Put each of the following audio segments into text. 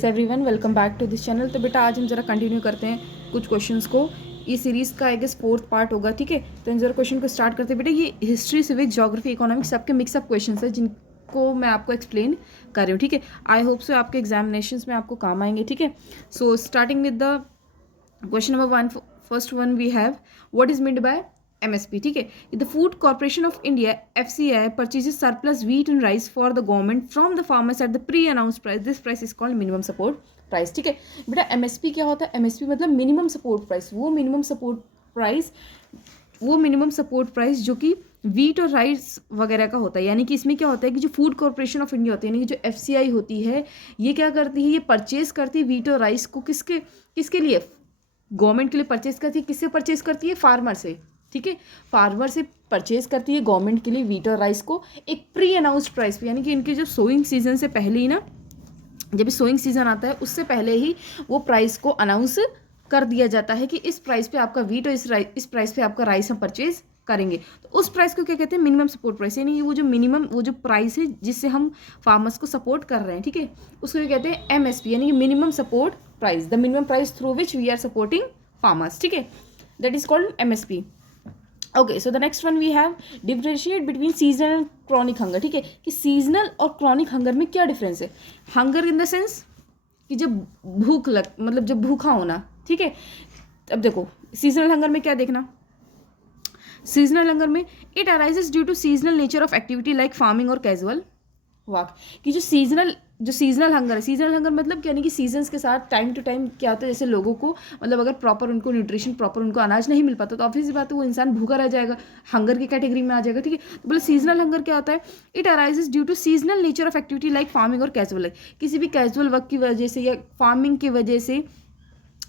Yes everyone, welcome back to this channel. तो बेटा आज हम जरा कंटिन्यू करते हैं कुछ क्वेश्चंस को। ये सीरीज़ का आई गेस 4th पार्ट होगा, ठीक है। तो इन जरा क्वेश्चन को स्टार्ट करते हैं। बेटा ये हिस्ट्री, सिविक्स, ज्योग्राफी, इकोनॉमिक्स सबके मिक्सअप क्वेश्चन है जिनको मैं आपको एक्सप्लेन कर रही हूँ, ठीक है। आई होप सो आपके एग्जामिनेशन में आपको काम आएंगे, ठीक है। So starting with the question number 1, first one we have what is meant by MSP, ठीक है। The food corporation of India FCI purchases surplus wheat and rice for the government from the farmers at the pre announce price. This price is called minimum support price, ठीक है। बेटा MSP क्या होता है? MSP मतलब minimum support price. वो minimum support price जो कि व्हीट और राइस वगैरह का होता है। यानी कि इसमें क्या होता है कि जो फूड कॉर्पोरेशन ऑफ इंडिया होती है, यानी कि जो FCI होती है, ये क्या करती है? ये परचेज करती है व्हीट और राइस को किसके लिए? गवर्नमेंट के लिए परचेज करती है। किससे परचेज करती है? फार्मर से, ठीक है। फार्मर से परचेज करती है गवर्नमेंट के लिए व्हीट और राइस को एक प्री अनाउंस्ड प्राइस पे। यानी कि इनके जब सोइंग सीजन से पहले ही ना, जब सोइंग सीजन आता है उससे पहले ही वो प्राइस को अनाउंस कर दिया जाता है कि इस प्राइस पे आपका व्हीट और इस प्राइस पे आपका राइस हम परचेज करेंगे। तो उस प्राइस को क्या कहते हैं? Minimum support price. यानी कि वो जो प्राइस है जिससे हम फार्मर्स को सपोर्ट कर रहे हैं, ठीक है, उसको क्या कहते हैं? MSP, यानी कि minimum support price, the minimum price through which we are supporting farmers, ठीक है। That is called MSP। Okay, so the next one we have differentiate between seasonal and chronic hunger, ठीक है। कि सीजनल और chronic hunger में क्या difference है? Hunger in the sense कि जब मतलब जब भूखा होना, ठीक है। अब देखो सीजनल हंगर में क्या देखना? सीजनल हंगर में it arises due to seasonal nature of activity like farming और कैजुअल वर्क। कि जो सीजनल हंगर है, सीजनल हंगर मतलब यानी कि सीजन्स के साथ टाइम टू टाइम क्या होता है, जैसे लोगों को मतलब अगर प्रॉपर उनको न्यूट्रिशन, प्रॉपर उनको अनाज नहीं मिल पाता तो ऑब्वियस बात है वो इंसान भूखा रह जाएगा, हंगर की कैटेगरी में आ जाएगा, ठीक है। तो बोले सीजनल हंगर क्या होता है? It arises due to seasonal nature of activity like farming और कैजुअल वर्क। किसी भी कैजुअल वर्क की वजह से या फार्मिंग की वजह से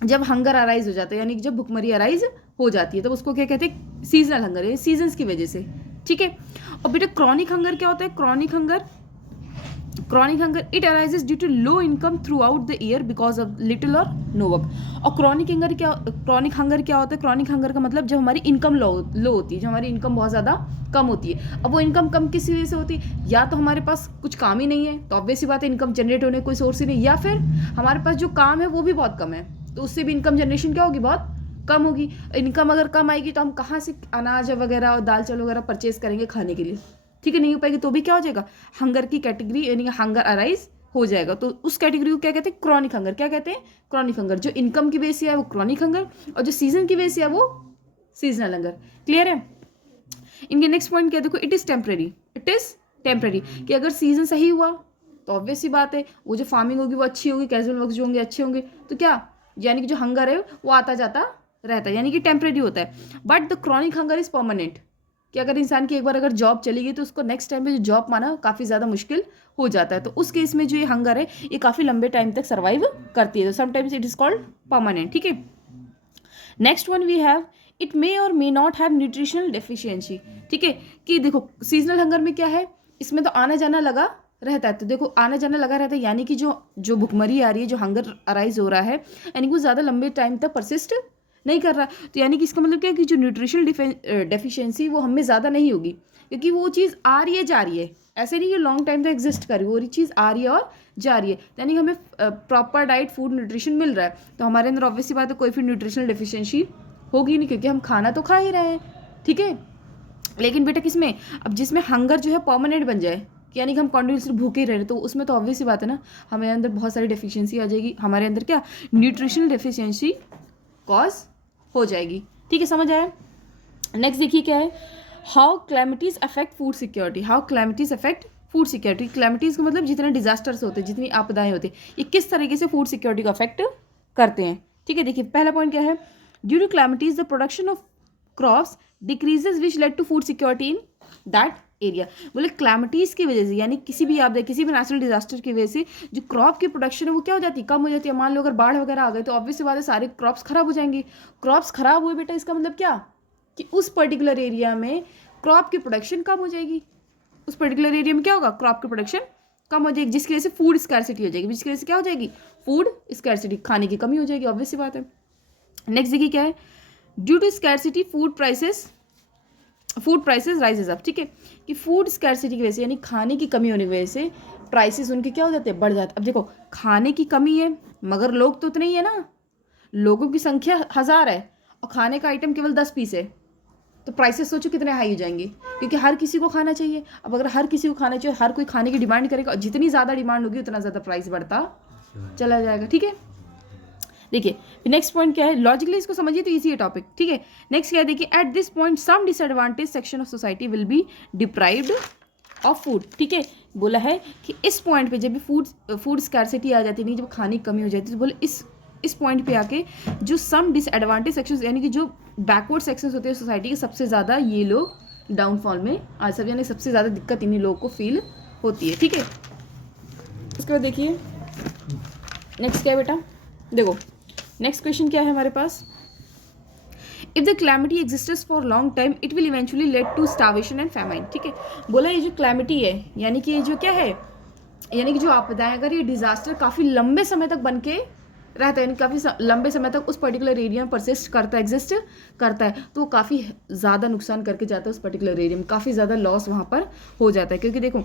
जब हंगर अराइज हो जाता है, यानी कि जब भुखमरी अराइज हो जाती है, तो उसको क्या कहते हैं? सीजनल हंगर है, सीजन्स की वजह से, ठीक है। और बेटा क्रॉनिक हंगर क्या होता है? Chronic hunger it arises due to low income throughout the year because of little और नो वर्क। और क्रॉनिक हंगर क्या होता है? क्रॉनिक हंगर का मतलब जब हमारी इनकम लो होती है, जब हमारी इनकम बहुत ज़्यादा कम होती है। अब वो इनकम कम किस वजह से होती है? या तो हमारे पास कुछ काम ही नहीं है, तो ऑब्वियस सी बात है इनकम जनरेट होने कोई सोर्स ही नहीं, या फिर हमारे पास जो काम है वो भी बहुत कम है, तो उससे भी इनकम जनरेशन क्या होगी? बहुत कम होगी। इनकम अगर कम आएगी तो हम कहाँ से अनाज वगैरह और दाल चावल वगैरह परचेज करेंगे खाने के लिए, ठीक है। नहीं हो पाएगी तो भी क्या हो जाएगा? हंगर की कैटेगरी, यानी हंगर अराइज हो जाएगा। तो उस कैटेगरी को क्या कहते हैं? Chronic hunger. क्या कहते हैं? Chronic hunger. जो इनकम की बेस से है वो क्रॉनिक हंगर, और जो सीजन की बेस से है वो सीजनल हंगर। क्लियर है? इनके नेक्स्ट पॉइंट क्या देखो, इट इज टेम्परेरी। कि अगर सीजन सही हुआ तो ऑब्वियस सी बात है वो जो फार्मिंग होगी वो अच्छी होगी, कैजुअल वर्क जो होंगे अच्छे होंगे, तो क्या यानी कि जो हंगर है वो आता जाता रहता है, यानी कि टेम्परेरी होता है। But the chronic hunger is permanent. कि अगर इंसान की एक बार अगर जॉब चली गई तो उसको नेक्स्ट टाइम पे जो जॉब पाना काफ़ी ज़्यादा मुश्किल हो जाता है। तो उस केस में जो ये हंगर है ये काफ़ी लंबे टाइम तक सर्वाइव करती है, तो sometimes it is called permanent, ठीक है। Next one we have it may और may not have nutritional deficiency, ठीक है। कि देखो सीजनल हंगर में क्या है, इसमें तो आना जाना लगा रहता है। तो देखो आना जाना लगा रहता है, यानी कि जो भुखमरी आ रही है, जो हंगर अराइज हो रहा है, यानी कि वो ज़्यादा लंबे टाइम तक परसिस्ट नहीं कर रहा। तो यानी कि इसका मतलब क्या है कि जो न्यूट्रिशनल डेफिशिएंसी वो हमें ज़्यादा नहीं होगी, क्योंकि वो चीज़ आ रही है जा रही है, ऐसे नहीं कि लॉन्ग टाइम तक एग्जिस्ट कर रही है, वो चीज़ आ रही है और जा रही है, यानी कि हमें प्रॉपर डाइट, फूड, न्यूट्रिशन मिल रहा है। तो हमारे अंदर ऑब्वियसली बात है कोई फिर न्यूट्रिशनल डेफिशिएंसी होगी नहीं, क्योंकि हम खाना तो खा ही रहे हैं, ठीक है। लेकिन बेटा किसमें? अब जिसमें हंगर जो है परमानेंट बन जाए, यानी कि हम कॉन्टिन्यूसली भूखे रह रहे, तो उसमें तो ऑब्वियस सी बात है ना, हमारे अंदर बहुत सारी डेफिशिएंसी आ जाएगी, हमारे अंदर क्या न्यूट्रिशनल डेफिशिएंसी कॉज हो जाएगी, ठीक है। समझ आया? नेक्स्ट देखिए क्या है, how calamities affect food security. Calamities का मतलब जितने डिजास्टर्स होते हैं, जितनी आपदाएं होती हैं, ये किस तरीके से फूड सिक्योरिटी को अफेक्ट करते हैं, ठीक है। देखिए पहला पॉइंट क्या है, due to calamities the production of crops decreases which led to food security in that area. बोले क्लैमिटीज की वजह से, यानी किसी भी आपदा, किसी भी नेचुरल डिजास्टर की वजह से जो क्रॉप की प्रोडक्शन है वो क्या हो जाती है? कम हो जाती है। मान लो अगर बाढ़ वगैरह आ गई तो ऑब्वियस सी बात है सारे क्रॉप्स खराब हो जाएंगी। क्रॉप्स खराब हुए बेटा, इसका मतलब क्या कि उस पर्टिकुलर एरिया में क्रॉप की प्रोडक्शन कम हो जाएगी। उस पर्टिकुलर एरिया में क्या होगा? क्रॉप की प्रोडक्शन कम हो जाएगी, जिसकी वजह से फूड स्कैरसिटी हो जाएगी, जिसकी वजह से क्या हो जाएगी? फूड स्कैरसिटी, खाने की कमी हो जाएगी, ऑब्वियस सी बात है। नेक्स्ट देखिए क्या है, due to scarcity food prices rises up, ठीक है। कि फूड स्कैरसिटी की वजह से, यानी खाने की कमी होने की वजह से प्राइसेस उनके क्या हो जाते हैं, बढ़ जाते। अब देखो खाने की कमी है मगर लोग तो उतने ही है ना, लोगों की संख्या 1000 है और खाने का आइटम केवल 10 पीस है, तो प्राइसेस सोचो कितने हाई हो जाएंगे, क्योंकि हर किसी को खाना चाहिए। अब अगर हर किसी को खाना चाहिए, हर कोई खाने की डिमांड करेगा और जितनी ज़्यादा डिमांड होगी उतना ज़्यादा प्राइस बढ़ता चला जाएगा। ठीक है, देखिए नेक्स्ट पॉइंट क्या है, लॉजिकली इसको समझिए तो इजी है टॉपिक। ठीक है, नेक्स्ट क्या है, देखिए at this point some disadvantage section of society will be deprived of food. ठीक है, बोला है कि इस पॉइंट पे जब भी फूड स्कैरसिटी आ जाती है, नहीं जब खाने की कमी हो जाती है, तो बोले इस पॉइंट पे आके जो सम डिसएडवांटेज सेक्शंस यानी कि जो बैकवर्ड सेक्शंस होते हैं सोसाइटी के, सबसे ज़्यादा ये लोग डाउनफॉल में आ सब, यानी सबसे ज़्यादा दिक्कत इन्हीं लोगों को फील होती है। ठीक है, उसके बाद देखिए नेक्स्ट क्या है बेटा, देखो नेक्स्ट क्वेश्चन क्या है हमारे पास, if the calamity exists for long time it will eventually lead to starvation and famine. ठीक है, बोला ये जो क्लैमिटी है यानी कि ये जो क्या है, यानी कि जो आपदाएं, अगर ये डिजास्टर काफ़ी लंबे समय तक बन के रहता है, यानी काफ़ी लंबे समय तक उस पर्टिकुलर एरिया में परसिस्ट करता है, एग्जिस्ट करता है, तो वो काफ़ी ज़्यादा नुकसान करके जाता है उस पर्टिकुलर एरिया में, काफ़ी ज़्यादा लॉस वहाँ पर हो जाता है। क्योंकि देखो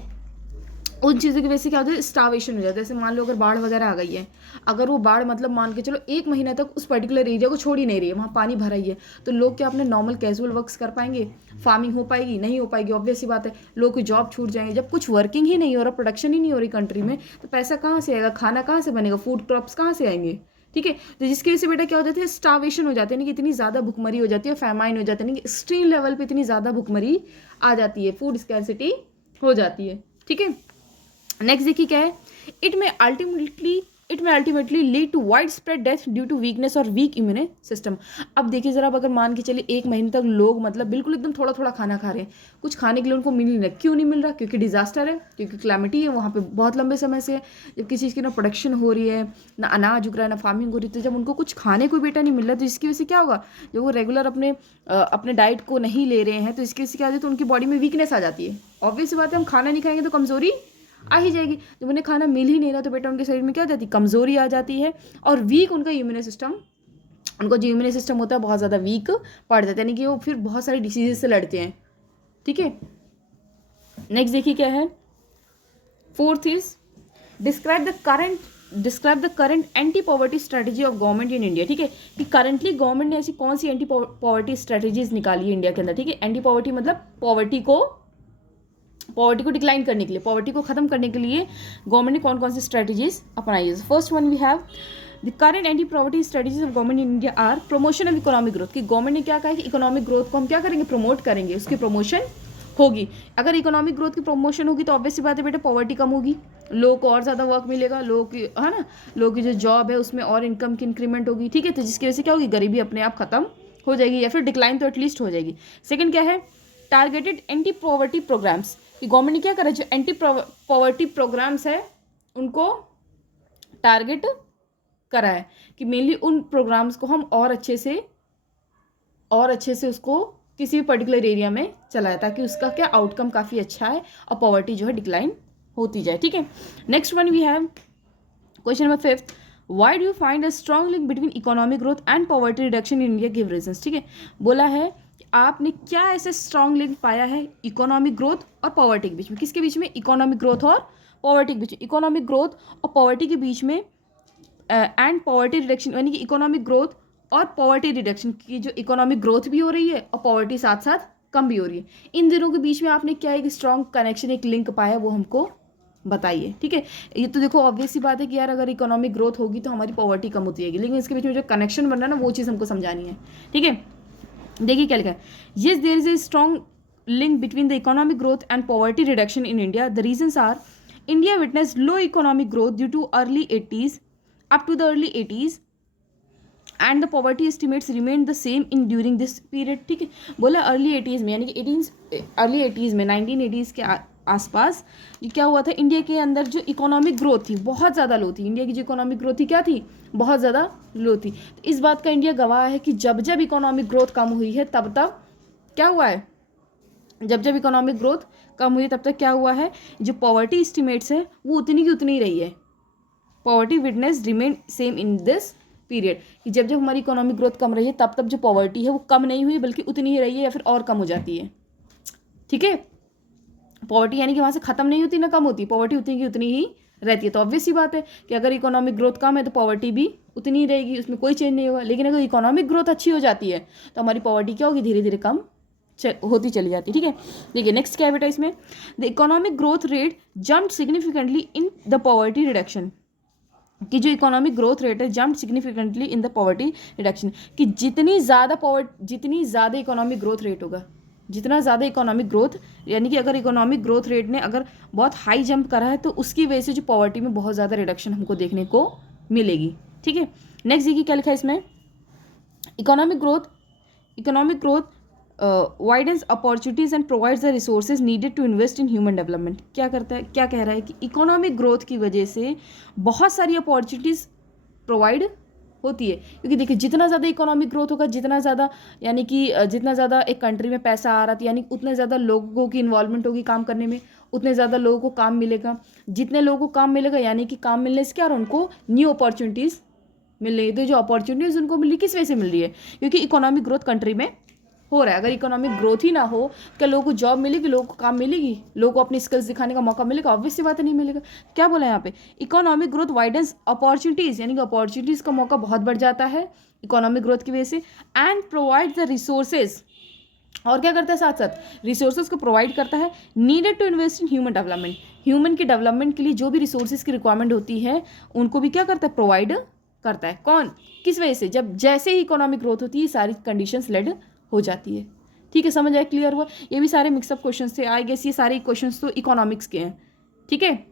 उन चीज़ों की वजह से क्या होता है, स्टार्वेशन हो जाता है। जैसे मान लो अगर बाढ़ वगैरह आ गई है, अगर वो बाढ़ मतलब मान के चलो 1 महीने तक उस पर्टिकुलर एरिया को छोड़ ही नहीं रही है, वहाँ पानी भरा ही है, तो लोग क्या अपने नॉर्मल कैजुअल वर्क्स कर पाएंगे, फार्मिंग हो पाएगी, नहीं हो पाएगी, ऑब्वियस सी बात है, लोग की जॉब छूट जाएंगे। जब कुछ वर्किंग ही नहीं हो रहा, प्रोडक्शन ही नहीं हो रही कंट्री में, तो पैसा कहाँ से आएगा, खाना कहाँ से बनेगा, फूड क्रॉप्स कहाँ से आएंगे। ठीक है, तो जिसकी वजह से बेटा क्या हो जाती है, स्टार्वेशन हो जाती है, यानी कि इतनी ज़्यादा भुखमरी हो जाती है, फैमाइन हो जाती है, यानी कि एक्सट्रीम लेवल पे इतनी ज़्यादा भुखमरी आ जाती है, फूड स्कैरसिटी हो जाती है। ठीक है, नेक्स्ट देखिए क्या है, it may ultimately lead to widespread death due to weakness और वीक इम्यून सिस्टम। अब देखिए जरा, अगर मान के चलिए 1 महीने तक लोग मतलब बिल्कुल एकदम थोड़ा थोड़ा खाना खा रहे हैं, कुछ खाने के लिए उनको मिल नहीं रहा, क्यों नहीं मिल रहा, क्योंकि डिजास्टर है, क्योंकि क्लैमिटी है वहाँ पे बहुत लंबे समय से है, जब किसी चीज़ की ना प्रोडक्शन हो रही है, ना अनाज उग रहा है, ना फार्मिंग हो रही है, तो जब उनको कुछ खाने को बेटा नहीं मिल रहा, तो इसकी वजह से क्या होगा, जब वो रेगुलर अपने डाइट को नहीं ले रहे हैं, तो इसकी वजह से क्या होती है, तो उनकी बॉडी में वीकनेस आ जाती है। ऑब्वियस बात है, हम खाना नहीं खाएंगे तो कमजोरी आ ही जाएगी। जब उन्हें खाना मिल ही नहीं रहा, तो बेटा उनके शरीर में क्या हो जाती है, कमजोरी आ जाती है, और वीक उनका इम्यून सिस्टम, उनको जो इम्यून सिस्टम होता है बहुत ज़्यादा वीक पड़ जाता है, यानी कि वो फिर बहुत सारी डिसीजेज से लड़ते हैं। ठीक है, नेक्स्ट देखिए क्या है, fourth is describe the current anti poverty strategy of government in India. ठीक है, कि करंटली गवर्नमेंट ने ऐसी कौन सी एंटी पॉवर्टी स्ट्रेटेजीज निकाली है इंडिया के अंदर। ठीक है, एंटी पॉवर्टी मतलब पॉवर्टी को डिक्लाइन करने के लिए, पॉवर्टी को खत्म करने के लिए गवर्नमेंट ने कौन कौन सी स्ट्रेटजीज अपनाई है। First one we have the current anti poverty strategies of government in India are promotion of economic growth. कि गवर्नमेंट ने क्या कहा है कि इकोनॉमिक ग्रोथ को हम क्या करेंगे, प्रमोट करेंगे, उसकी प्रमोशन होगी। अगर इकोनॉमिक ग्रोथ की प्रमोशन होगी तो ऑब्वियसली बात है बेटा पॉवर्टी कम होगी, लोगों को और ज़्यादा वर्क मिलेगा, लोगों की है ना, लोगों की जो जॉब है उसमें और इनकम की इंक्रीमेंट होगी। ठीक है, तो जिसकी वजह से क्या होगी, गरीबी अपने आप खत्म हो जाएगी या फिर डिक्लाइन तो एटलीस्ट हो जाएगी। सेकेंड क्या है, टारगेटेड एंटी पॉवर्टी प्रोग्राम्स। कि गवर्नमेंट ने क्या करा, जो एंटी पॉवर्टी प्रोग्राम्स है उनको टारगेट करा है, कि मेनली उन प्रोग्राम्स को हम और अच्छे से उसको किसी भी पर्टिकुलर एरिया में चलाए, ताकि उसका क्या आउटकम काफ़ी अच्छा है और पॉवर्टी जो है डिक्लाइन होती जाए। ठीक है, next one we have question number 5, why do you find a strong link between economic growth and poverty reduction in India, give reasons. ठीक है, बोला है आपने क्या ऐसे स्ट्रॉन्ग लिंक पाया है इकोनॉमिक ग्रोथ और पॉवर्टी के बीच में। किसके बीच में, इकोनॉमिक ग्रोथ और पॉवर्टी के बीच में। इकोनॉमिक ग्रोथ और पॉवर्टी के बीच में एंड पॉवर्टी रिडक्शन, यानी कि इकोनॉमिक ग्रोथ और पॉवर्टी रिडक्शन की, जो इकोनॉमिक ग्रोथ भी हो रही है और पॉवर्टी साथ साथ कम भी हो रही है, इन दोनों के बीच में आपने क्या एक स्ट्रॉन्ग कनेक्शन, एक लिंक पाया, वो हमको बताइए। ठीक है, ये तो देखो ऑब्वियस सी बात है कि यार अगर इकोनॉमिक ग्रोथ होगी तो हमारी पॉवर्टी कम होती जाएगी, लेकिन इसके बीच में जो कनेक्शन बन रहा है ना, वो चीज़ हमको समझानी है। ठीक है, देखिए क्या लिखा है, yes there is a strong link between the economic growth and poverty reduction in India. The reasons are India witness low economic growth due to early 80s up to the early 80s and the poverty estimates remained the same in during this period। ठीक है, बोला early 80s में, यानी कि early 80s में 1980s के आसपास ये क्या हुआ था, इंडिया के अंदर जो इकोनॉमिक ग्रोथ थी बहुत ज़्यादा लो थी। इंडिया की जो इकोनॉमिक ग्रोथ थी क्या थी, बहुत ज़्यादा लो थी। तो इस बात का इंडिया गवाह है कि जब जब इकोनॉमिक ग्रोथ कम हुई है तब तब क्या हुआ है, जब जब इकोनॉमिक ग्रोथ कम हुई है तब तक क्या हुआ है, जो पॉवर्टी एस्टिमेट्स है वो उतनी की उतनी रही है। Poverty witness remain same in this period, कि जब जब हमारी इकोनॉमिक ग्रोथ कम रही है तब तब जो पॉवर्टी है वो कम नहीं हुई बल्कि उतनी ही रही है या फिर और कम हो जाती है। ठीक है, पॉवर्टी यानी कि वहाँ से ख़त्म नहीं होती ना कम होती, पॉवर्टी उतनी की उतनी ही रहती है। तो ऑब्वियस सी बात है कि अगर इकोनॉमिक ग्रोथ कम है तो पॉवर्टी भी उतनी ही रहेगी, उसमें कोई चेंज नहीं होगा। लेकिन अगर इकोनॉमिक ग्रोथ अच्छी हो जाती है तो हमारी पॉवर्टी क्या होगी, धीरे धीरे कम होती चली जाती है। ठीक है, देखिए नेक्स्ट क्या है बेटा इसमें, the economic growth rate jump significantly in the poverty reduction, कि जो इकोनॉमिक ग्रोथ रेट है jump significantly in the poverty reduction, कि जितनी ज़्यादा इकोनॉमिक ग्रोथ रेट होगा, जितना ज़्यादा इकोनॉमिक ग्रोथ, यानी कि अगर इकोनॉमिक ग्रोथ रेट ने अगर बहुत हाई जंप करा है तो उसकी वजह से जो पॉवर्टी में बहुत ज़्यादा रिडक्शन हमको देखने को मिलेगी। ठीक है, नेक्स्ट देखिए क्या लिखा है इसमें, economic growth widens opportunities and provides the resources needed to invest in human development. क्या करता है, क्या कह रहा है कि इकोनॉमिक ग्रोथ की वजह से बहुत सारी अपॉर्चुनिटीज़ प्रोवाइड होती है, क्योंकि देखिए जितना ज़्यादा इकोनॉमिक ग्रोथ होगा, जितना ज़्यादा यानी कि जितना ज़्यादा एक कंट्री में पैसा आ रहा था, यानी उतने ज़्यादा लोगों की इन्वॉल्वमेंट होगी काम करने में, उतने ज़्यादा लोगों को काम मिलेगा। जितने लोगों को काम मिलेगा यानी कि काम मिलने से क्या, और उनको न्यू अपॉर्चुनिटीज़ मिल रही है। तो जो अपॉर्चुनिटीज़ उनको मिल रही किस वजह से मिल रही है, क्योंकि इकोनॉमिक ग्रोथ कंट्री में हो रहा है। अगर इकोनॉमिक ग्रोथ ही ना हो, क्या लोगों को जॉब मिलेगी, लोगों को काम मिलेगी, लोगों को अपनी स्किल्स दिखाने का मौका मिलेगा? ऑब्वियस सी बात है नहीं मिलेगा। क्या बोला यहाँ पे, इकोनॉमिक ग्रोथ वाइडन्स अपॉर्चुनिटीज़, यानी कि अपॉर्चुनिटीज़ का मौका बहुत बढ़ जाता है इकोनॉमिक ग्रोथ की वजह से, एंड प्रोवाइड द रिसोर्सेज, और क्या करता है साथ साथ रिसोर्सेज को प्रोवाइड करता है, needed to invest in human development, human की डेवलपमेंट के लिए जो भी रिसोर्सेज की रिक्वायरमेंट होती है उनको भी क्या करता है, प्रोवाइड करता है। कौन, किस वजह से, जब जैसे ही इकोनॉमिक ग्रोथ होती है सारी कंडीशंस लेड हो जाती है। ठीक है, समझ आए, क्लियर हुआ। ये भी सारे मिक्सअप क्वेश्चंस थे, आई गेस ये सारे क्वेश्चंस तो इकोनॉमिक्स के हैं। ठीक है,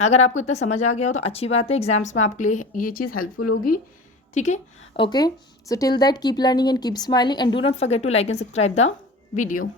अगर आपको इतना समझ आ गया हो तो अच्छी बात है, एग्जाम्स में आपके लिए ये चीज़ हेल्पफुल होगी। ठीक है, okay, so till that keep learning and keep smiling and do not forget to like and subscribe the video.